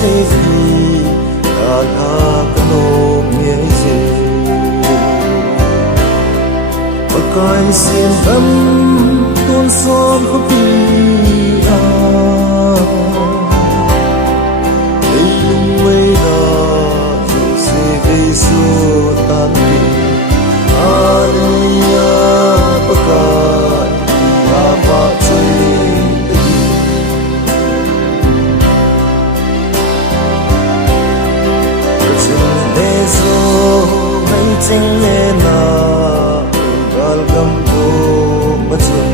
se vi ta la kano mye se pakai sin dam ton som ko pi a lung wei na jo se ve so tan ni ania pakai ma ba chui Sing na galgam do bachun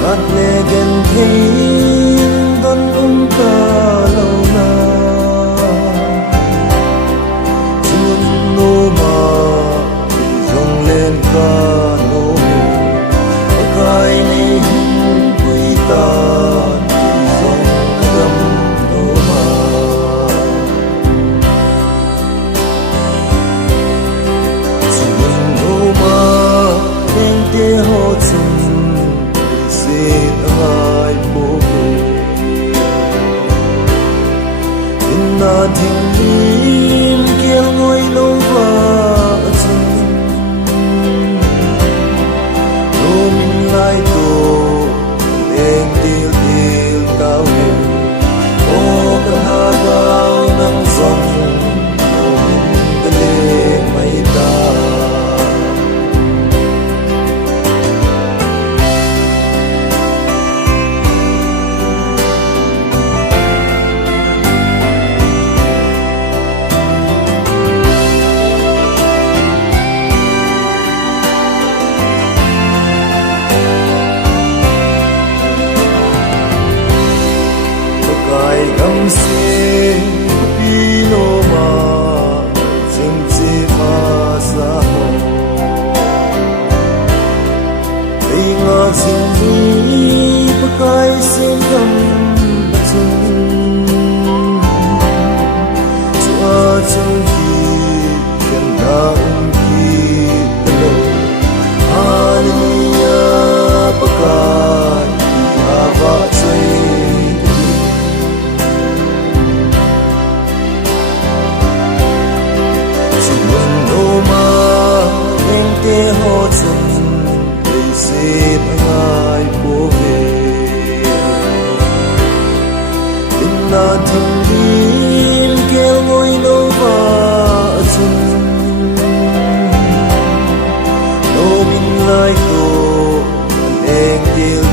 gat le gen thin don ka lo na chun no ma jong len ka no kai ni pui ta jong gam no ma ho chung se ai bo in na thing lim kiel ngoi lo wa chung no min lai to eng dil dil ta hu o ka ha gao nang song no min ka le mai ta gam se pi no ma jing chi ma sa ho ei nga jing ni pa kai sin gam chung chua chung ki kan da ki lo ania pa kai ava chai te ho chung dei se ngai po ve in na thing din kel ngoi lo va chung no min lai to an eng til